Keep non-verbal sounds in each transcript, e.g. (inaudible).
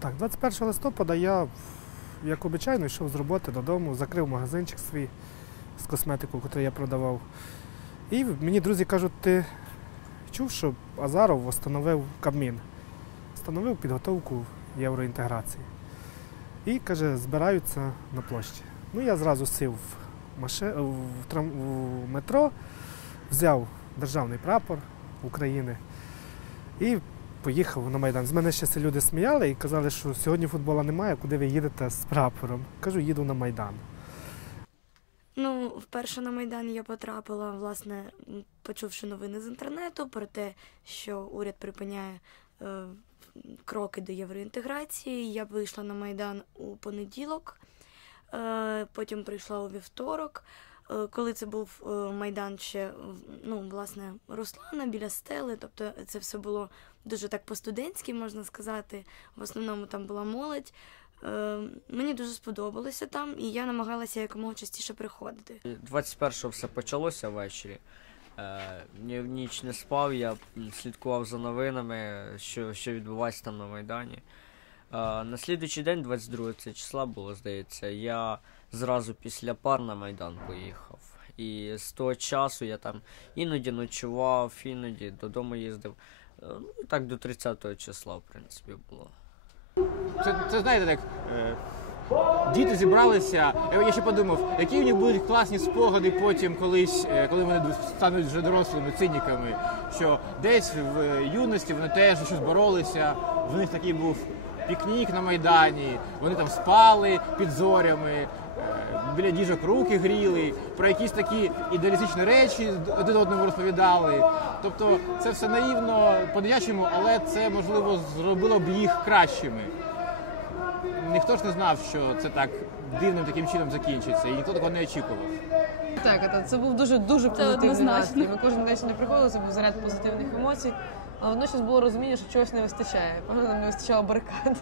Так, 21 листопада я, як обичайно, йшов з роботи додому, закрив магазинчик свій з косметикою, який я продавав. І мені друзі кажуть, ти чув, що Азаров встановив Кабмін, встановив підготовку євроінтеграції. І каже, збираються на площі. Ну, я зразу сів в, маши... в, трам... в метро, взяв державний прапор України і поїхав на Майдан. З мене ще це люди сміяли і казали, що сьогодні футболу немає, куди ви їдете з прапором. Кажу, їду на Майдан. Ну, вперше на Майдан я потрапила, власне, почувши новини з інтернету про те, що уряд припиняє е, кроки до євроінтеграції. Я вийшла на Майдан у понеділок, е, потім прийшла у вівторок. Е, коли це був е, Майдан ще ну, власне, Руслана біля стели, тобто це все було дуже так по-студентськи, можна сказати. В основному там була молодь. Е, мені дуже сподобалося там, і я намагалася якомога частіше приходити. 21-го все почалося ввечері. Е, ні в ніч не спав, я слідкував за новинами, що, що відбувається там на Майдані. Е, на слідуючий день, 22 це числа було, здається, я зразу після пар на Майдан поїхав. І з того часу я там іноді ночував, іноді додому їздив. Ну, так до 30 числа, в принципі, було. Це, це знаєте, так. Е, діти зібралися. Я ще подумав, які в них будуть класні спогади потім, колись, е, коли вони стануть вже дорослими циніками. Що десь в юності вони теж щось боролися. В них такий був пікнік на Майдані, вони там спали під зорями. е, Біля діжок руки гріли, про якісь такі ідеалістичні речі один одному розповідали. Тобто це все наївно по-дитячому, але це можливо зробило б їх кращими. Ніхто ж не знав, що це так дивним таким чином закінчиться, і ніхто такого не очікував. Так, це, був дуже дуже позитивний настрій. Ми кожен день сюди приходили, це був заряд позитивних емоцій. Але водночас було розуміння, що чогось не вистачає. Певно, нам не вистачало барикад.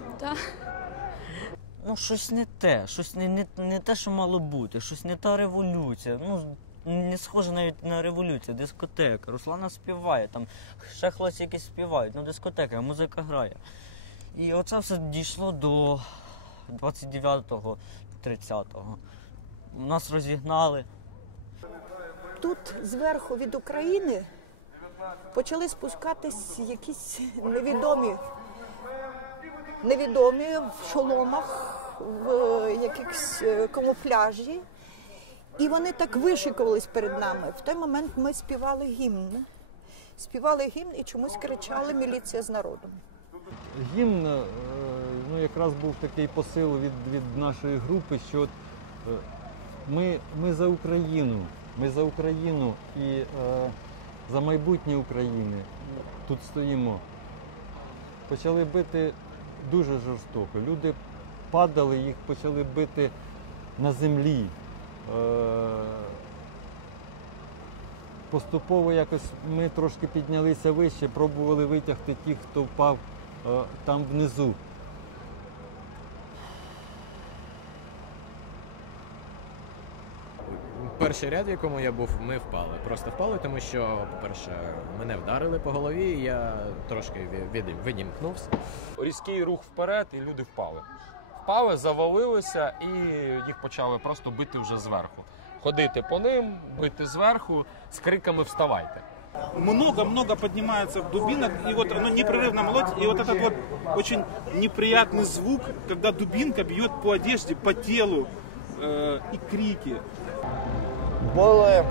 Ну, щось не те, щось не, не, не те, що мало бути, щось не та революція. Ну, не схоже навіть на революцію, дискотека. Руслана співає, там ще хлопці якісь співають, ну дискотека, музика грає. І оце все дійшло до 29-го, 30-го. Нас розігнали. Тут зверху від України почали спускатись якісь невідомі, невідомі в шоломах, в якихось е, камуфляжі. І вони так вишикувались перед нами. В той момент ми співали гімн. Співали гімн і чомусь кричали міліція з народом. Гімн е, ну, якраз був такий посил від, від нашої групи, що е, ми, ми за Україну, ми за Україну і е, за майбутнє України тут стоїмо. Почали бити дуже жорстоко. Люди падали, їх почали бити на землі. Е, Поступово якось ми трошки піднялися вище, пробували витягти тих, хто впав е, там внизу. Перший ряд, в якому я був, ми впали. Просто впали, тому що, по-перше, мене вдарили по голові, і я трошки ві- від, відімкнувся. різкий рух вперед, і люди впали Впали, завалилися, і їх почали просто бити вже зверху. Ходити по ним, бити зверху з криками Вставайте. много-много поднимается дубинок, и вот оно непрерывно молоть, и вот этот вот очень неприятный звук, когда дубинка бьет по одежде, по телу, э, и крики. були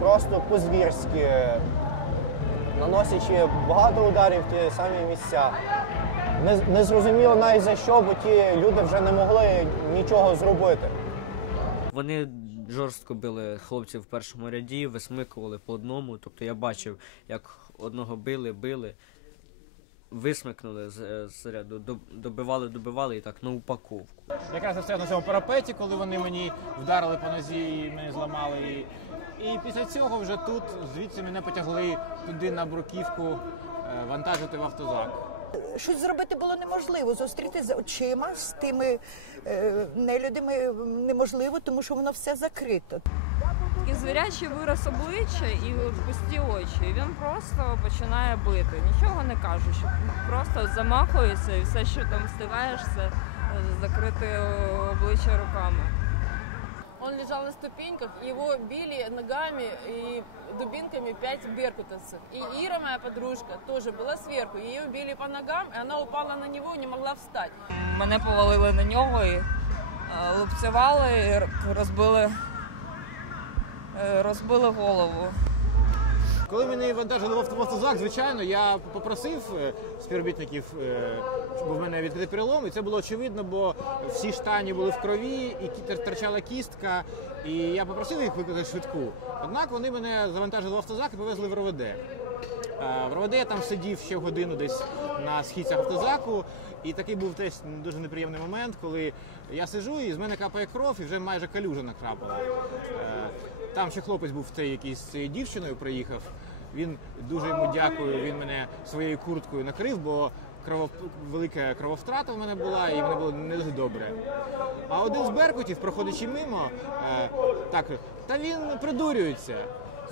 просто по-звірськи, наносячи багато ударів в ті самі місця. Не, не зрозуміло навіть за що, бо ті люди вже не могли нічого зробити. Вони жорстко били хлопців в першому ряді, висмикували по одному. Тобто я бачив, як одного били, били, висмикнули з, з ряду, добивали, добивали і так на упаковку. Якраз я стояв на цьому парапеті, коли вони мені вдарили по нозі і мене зламали. І, і після цього вже тут звідси мене потягли туди на бруківку е, вантажити в автозак. Щось зробити було неможливо. Зустріти з очима з тими е, нелюдами неможливо, тому що воно все закрито. такі звірячі вираз обличчя і пусті очі. І він просто починає бити, нічого не кажучи, просто замахується і все, що там встигаєш, це е, закрити обличчя руками. Он лежал на ступеньках, его били ногами и дубинками пять беркутовцев. И Ира, моя подружка, тоже была сверху. Ее били по ногам, и она упала на него и не могла встать. Мене повалили на нього і е, лупцювали, і розбили, е, розбили голову. Коли мене вантажили в авто- звичайно, я попросив е, співробітників, щоб в мене відкрити перелом, і це було очевидно, бо всі штані були в крові, і кі- тер- торчала кістка, і я попросив їх викликати швидку. Однак вони мене завантажили в автозак і повезли в РОВД. Е, В РОВД я там сидів ще годину десь на східцях автозаку, і такий був теж дуже неприємний момент, коли я сиджу і з мене капає кров, і вже майже калюжа накрапала. Е, Там ще хлопець був цей якийсь з цією дівчиною приїхав. Він дуже йому дякую. Він мене своєю курткою накрив, бо крово, велика крововтрата в мене була, і мене було не дуже добре. А один з беркутів, проходячи мимо, е, так, та він придурюється,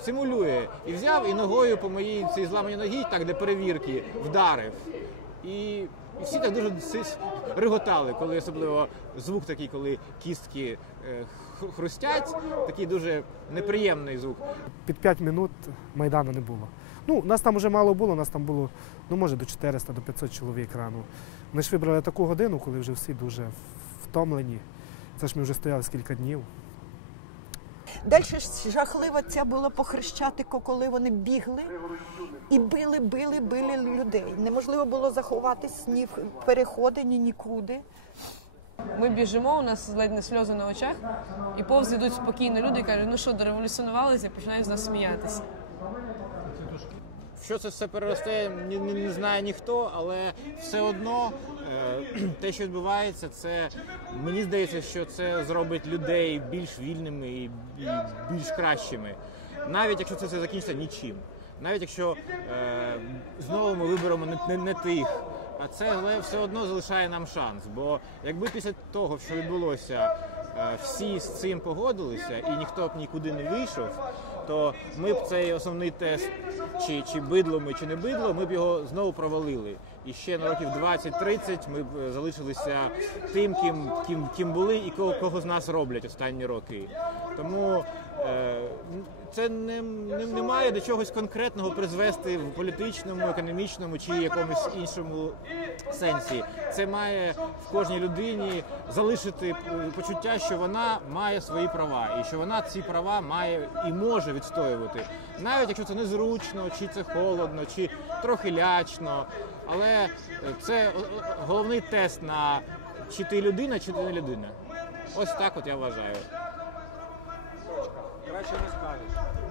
симулює. І взяв і ногою по моїй цій зламаній ногі, так де перевірки, вдарив. І, і всі так дуже реготали, коли особливо звук такий, коли кістки е, хрустять, такий дуже неприємний звук. Під 5 минут Майдану не було. Ну, нас там вже мало було, нас там було, ну, може, до 400, до 500 чоловік рано. Вони ж вибрали таку годину, коли вже всі дуже втомлені. Це ж ми вже стояли скільки днів. Далі ж жахлива ця була по Хрещатику, коли вони бігли і били, били, били людей. Неможливо було заховатись ні в переходи, ні нікуди. Ми біжимо, у нас ледь не сльози на очах, і повз йдуть спокійно люди і кажуть, ну що, дореволюціонувалися, і починають з нас сміятися. Що це все переросте, не, не, не знає ніхто, але все одно е, (clears throat) те, що відбувається, це мені здається, що це зробить людей більш вільними і, більш кращими. Навіть якщо це, це закінчиться нічим. Навіть якщо е, знову ми виберемо не, не, не тих. А це все одно залишає нам шанс. Бо якби після того, що відбулося, всі з цим погодилися і ніхто б нікуди не вийшов, то ми б цей основний тест, чи, чи бидло ми, чи не бидло, ми б його знову провалили. І ще на років 20-30 ми б е, залишилися тим, ким, ким, ким були і кого, кого з нас роблять останні роки. Тому е, це не, не, не має до чогось конкретного призвести в політичному, економічному чи якомусь іншому сенсі. Це має в кожній людині залишити е, почуття, що вона має свої права, і що вона ці права має і може відстоювати, навіть якщо це незручно, чи це холодно, чи трохи лячно. Але е, це е, е, головний тест на чи ти людина, чи ти не людина. Ось так от я вважаю. Краще не скажеш.